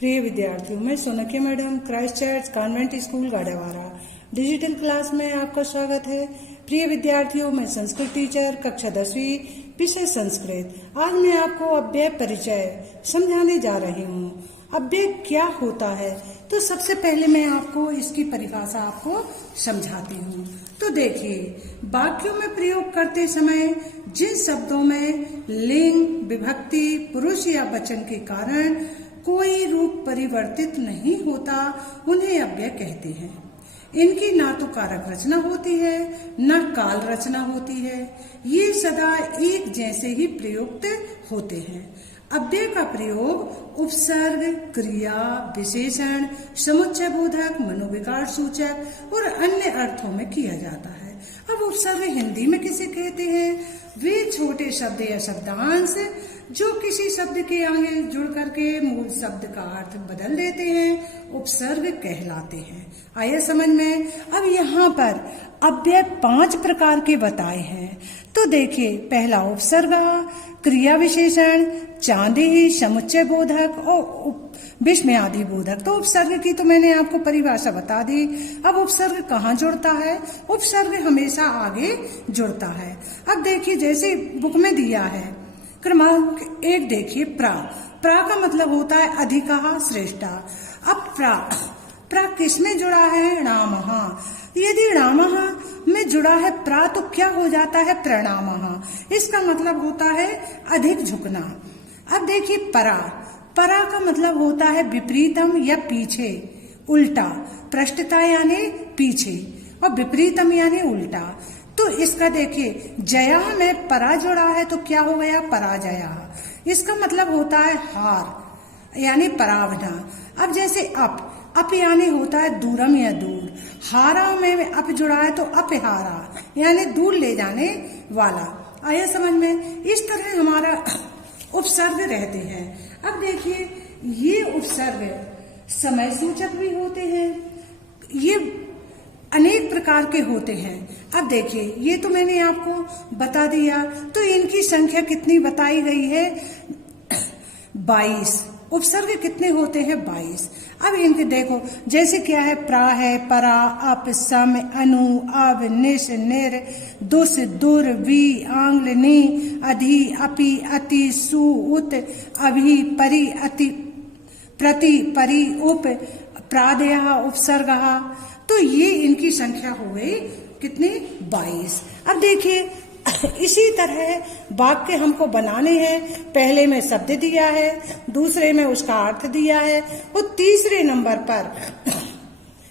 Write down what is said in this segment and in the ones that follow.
प्रिय विद्यार्थियों, मैं Sonkiya madam Christ church convent school Gadarwara digital class में आपका स्वागत है। प्रिय विद्यार्थियों, मैं संस्कृत टीचर कक्षा 10वीं विषय संस्कृत। आज मैं आपको अव्यय परिचय समझाने जा रही हूँ। अव्यय क्या होता है, तो सबसे पहले मैं आपको इसकी परिभाषा आपको समझाती हूँ। तो देखिए, वाक्यों में प्रयोग करते समय जिन शब्दों में लिंग, विभक्ति, पुरुष या वचन के कारण कोई रूप परिवर्तित नहीं होता, उन्हें अव्यय कहते हैं। इनकी ना तो कारक रचना होती है, न काल रचना होती है। ये सदा एक जैसे ही प्रयुक्त होते हैं। अव्यय का प्रयोग उपसर्ग, क्रिया, विशेषण, समुच्चय बोधक, मनोविकार सूचक और अन्य अर्थों में किया जाता है। अब उपसर्ग हिंदी में किसे कहते हैं? वे छोटे शब्द या शब्दांश जो किसी शब्द के आगे जुड़ करके मूल शब्द का अर्थ बदल देते हैं, उपसर्ग कहलाते हैं। आइए समझ में। अब यहाँ पर अव्यय 5 प्रकार के बताए हैं। तो देखिए, पहला उपसर्ग, क्रिया विशेषण, चांदी, समुच्चय बोधक और विस्मयादि बोधक। तो उपसर्ग की तो मैंने आपको परिभाषा बता दी। अब उपसर्ग कहाँ जुड़ता है? उपसर्ग हमेशा आगे जुड़ता है। अब देखिए, जैसे बुक में दिया है क्रमांक 1, देखिए प्रा। प्रा का मतलब होता है अधिकः, श्रेष्ठा। अब प्रा किस में जुड़ा है? णामः। यदि णामः में जुड़ा है प्रा तो क्या हो जाता है? प्रणामः। इसका मतलब होता है अधिक झुकना। अब देखिए परा। परा का मतलब होता है विपरीतम या पीछे, उल्टा। पृष्ठता यानी पीछे और विपरीतम यानी उल्टा। तो इसका देखिए, जया में परा जुड़ा है तो क्या हो गया? पराजया। इसका मतलब होता है हार यानी परावना। अब जैसे अप यानी होता है दूरम या दूर। हारा में अप जुड़ा है तो अपहारा यानी दूर ले जाने वाला। आया समझ में। इस तरह हमारा उपसर्ग रहते हैं। अब देखिए, ये उपसर्ग समय सूचक भी होते हैं। ये अनेक प्रकार के होते हैं। अब देखिए, ये तो मैंने आपको बता दिया। तो इनकी संख्या कितनी बताई गई है? 22। उपसर्ग कितने होते हैं? 22। अब इनके देखो, जैसे क्या है? प्रा है, परा, अप, सम, अनु, अब, निश, निर, दुस, दुर, वी, आंग्ल, नी, अधि, अपि, अति, सु, उत, अभि, परि, अति, प्रति, परि, उप, प्रादयः, उपसर्गः। तो ये इनकी संख्या हो गई कितनी? 22। अब देखिए, इसी तरह वाक्य हमको बनाने हैं। पहले में शब्द दिया है, दूसरे में उसका अर्थ दिया है और तीसरे नंबर पर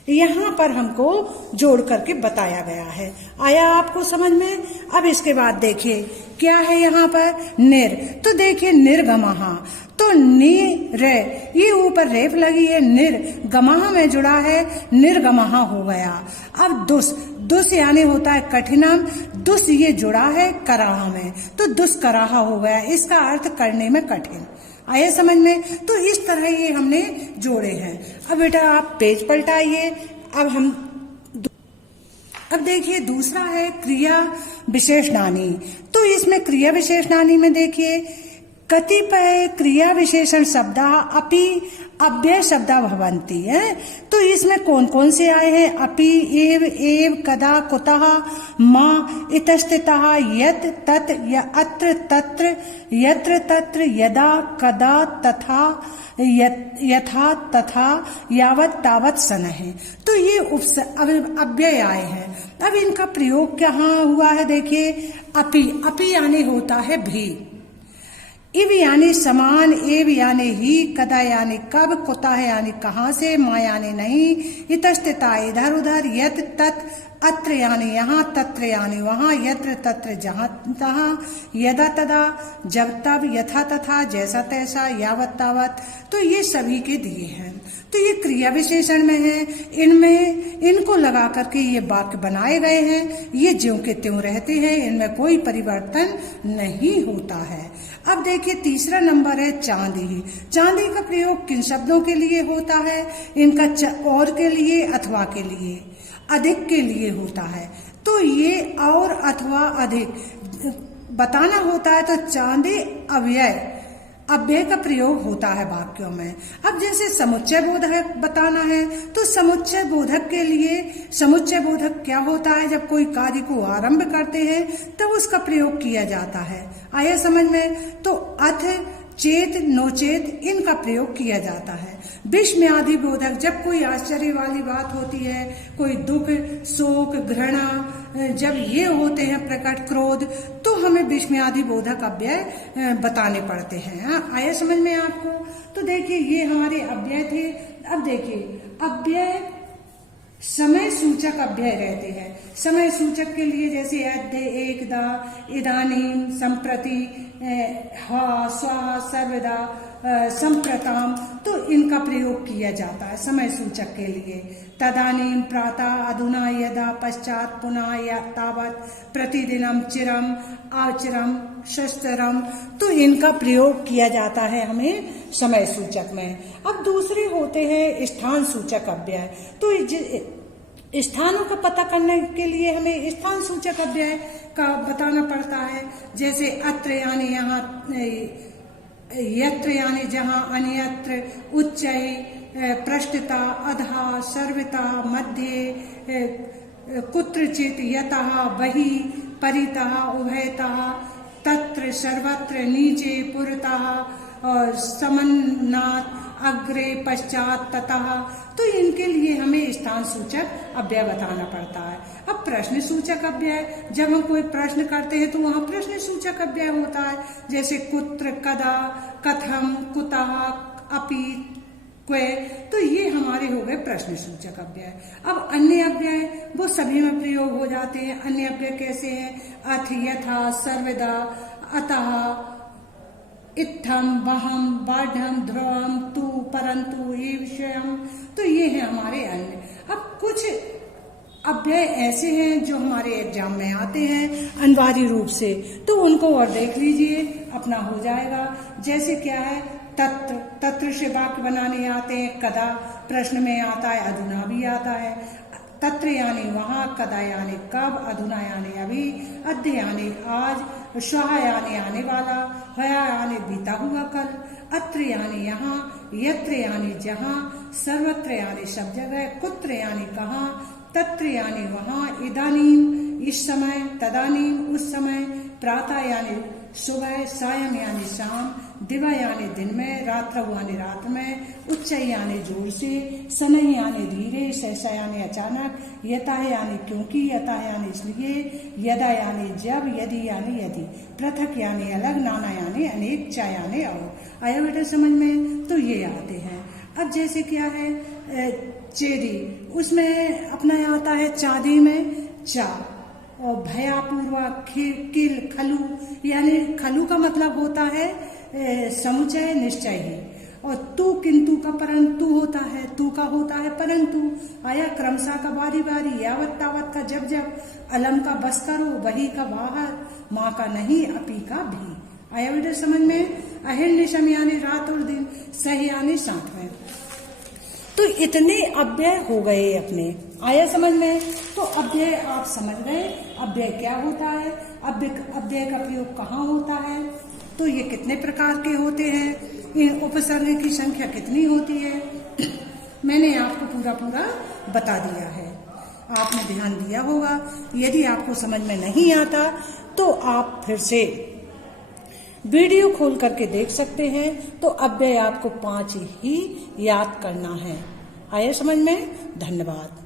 यहाँ पर हमको जोड़ करके बताया गया है। आया आपको समझ में? अब इसके बाद देखिए क्या है यहाँ पर? निर। तो देखिए, निर्गमः। तो नी रे, ये ऊपर रेफ लगी है, निर्गमः में जुड़ा है, निर्गमः हो गया। अब दुस। दुस यानी होता है कठिनम। दुस ये जुड़ा है कराह में, तो दुष्कराह हो गया। इसका अर्थ करने में कठिन। आया समझ में? तो इस तरह ये हमने जोड़े हैं। अब बेटा आप पेज पलटाइए। अब देखिए, दूसरा है क्रिया विशेषणानि। तो इसमें क्रिया विशेषणानि में देखिए, कतिपय क्रिया विशेषण शब्दा अपि अव्यय शब्दा भवन्ति है। तो इसमें कौन कौन से आए हैं? अपि, एव, कदा, कुतः, मा, इतस्ततः, यत्, तत्, अत्र, तत्र, यत्र, तत्र, यदा, कदा, तथा, यथा, तथा, यावत्, तावत्, सनः। तो ये अव्यय आए हैं। अब इनका प्रयोग कहाँ हुआ है? देखिए, अपि यानी होता है भी, इव यानी समान, एव यानी ही, कदा यानी कब, कुतः यानी कहाँ से, मा यानी नहीं, इतस्तता इधर उधर, यत् तत्, अत्र यानी यहाँ, तत्र यानी वहाँ, यत्र तत्र जहाँ तहाँ, यदा तदा जब तब, यथा तथा जैसा तैसा, यावत तावत। तो ये सभी के दिए हैं। तो ये क्रिया विशेषण में है। इनमें इनको लगा करके ये वाक्य बनाए गए हैं। ये ज्यों के त्यों रहते हैं, इनमें कोई परिवर्तन नहीं होता है। अब देखिए, तीसरा नंबर है चांदी। चांदी का प्रयोग किन शब्दों के लिए होता है? इनका और के लिए, अथवा के लिए, अधिक के लिए होता है। तो ये और अथवा अधिक बताना होता है। तो चांदी अव्यय अव्यय का प्रयोग होता है वाक्यों में। अब जैसे समुच्चय बोधक बताना है तो समुच्चय बोधक के लिए समुच्चय बोधक क्या होता है, जब कोई कार्य को आरंभ करते हैं तब उसका प्रयोग किया जाता है। आया समझ में? तो अथ, चेत, नोचेत इनका प्रयोग किया जाता है। विस्मयादि बोधक, जब कोई आश्चर्य वाली बात होती है, कोई दुख, शोक, घृणा जब ये होते हैं प्रकट, क्रोध, तो हमें विस्मयादि बोधक अव्यय बताने पड़ते हैं। आया समझ में आपको? तो देखिए ये हमारे अव्यय थे। अब देखिए अव्यय समय सूचक अव्यय रहते हैं। समय सूचक के लिए जैसे अद्य, एकदा, इदानीं, संप्रति, हा, स्वाहा, सर्वदा, संप्रताम, तो इनका प्रयोग किया जाता है समय सूचक के लिए। तदानीं, प्रातः, अधुना, यदा, पश्चात, पुनः, या, तावत, प्रतिदिनम, चिरम, आचिरम, शस्त्रम, तो इनका प्रयोग किया जाता है हमें समय सूचक में। अब दूसरे होते हैं स्थान सूचक अव्यय। तो स्थानों का पता करने के लिए हमें स्थान सूचक अव्यय का बताना पड़ता है। जैसे अत्र यानी यहाँ, यत्र यानी जहाँ, अन्यत्र, उच्चय, पृष्ठता, अधः, सर्वता, मध्य, कुत्रचित, यतः, बहि, परितः, उभयतः, तत्र, सर्वत्र, नीचे, पुरतः, और समन्नात्, अग्रे, पश्चात, ततः, तो इनके लिए हमें स्थान सूचक अव्यय बताना पड़ता है। अब प्रश्न सूचक अव्यय, जब हम कोई प्रश्न करते हैं तो वहाँ प्रश्न सूचक अव्यय होता है। जैसे कुत्र, कदा, कथम, कुतः, अपि, क्वे, तो ये हमारे हो गए प्रश्न सूचक अव्यय। अब अन्य अव्यय वो सभी में प्रयोग हो जाते हैं। अन्य अव्यय कैसे हैं? अथ, यथा, सर्वदा, अतः, इत्थम, वहम, बाढ़म, ध्रुवम, तू, परंतु, ईवशयम, तो ये है हमारे अन्य। अब कुछ अव्यय ऐसे हैं जो हमारे एग्जाम में आते हैं अनिवार्य रूप से, तो उनको और देख लीजिए, अपना हो जाएगा। जैसे क्या है? तत्र, तत्र से वाक्य बनाने आते हैं। कदा प्रश्न में आता है, अधुना भी आता है। तत्र यानी वहां, कदा यानी कब, अधुना यानी अभी, अद्य यानी आज, श्वः यानी आने वाला, हया यानी बीता हुआ कल, अत्र यानी यहाँ, यत्र यानी जहाँ, सर्वत्र यानी सब जगह, कुत्र यानी कहाँ, तत्र यानी वहाँ, इदानीं इस समय, तदानीं उस समय, प्रातः यानी सुबह, सायं यानी शाम, दिवा यानी दिन में, रात्र यानी रात में, उच्च यानी जोर से, शनैः यानी धीरे, सहसा यानी अचानक, यतः यानी क्योंकि, यतः यानी इसलिए, यदा यानी जब, यदि यानी यदि, पृथक यानी अलग, नाना यानी अनेक, चा यानी और। आया बेटा समझ में? तो ये आते हैं। अब जैसे क्या है? चेदी, उसमें अपना आता है चांदी में चा, और भयापूर्वक, किल, खलु, यानी खलु का मतलब होता है समुचय, निश्चय ही। और तू, किंतु का परंतु होता है, तू का होता है परंतु। आया क्रमशः का बारी बारी, यावत तावत का जब जब, अलम का बस करो, वही का बाहर, माँ का नहीं, अपी का भी। आया बेटा समझ में? अहिर्निशम यानी रात और दिन, सह यानी साथ में। तो इतने अव्यय हो गए अपने। आया समझ में? तो अव्यय आप समझ गए अव्यय क्या होता है, अव्यय का प्रयोग कहाँ होता है, तो ये कितने प्रकार के होते हैं, इन उपसर्ग की संख्या कितनी होती है, मैंने आपको पूरा बता दिया है। आपने ध्यान दिया होगा। यदि आपको समझ में नहीं आता तो आप फिर से वीडियो खोल करके देख सकते हैं। तो अव्यय आपको 5 ही याद करना है। आया समझ में? धन्यवाद।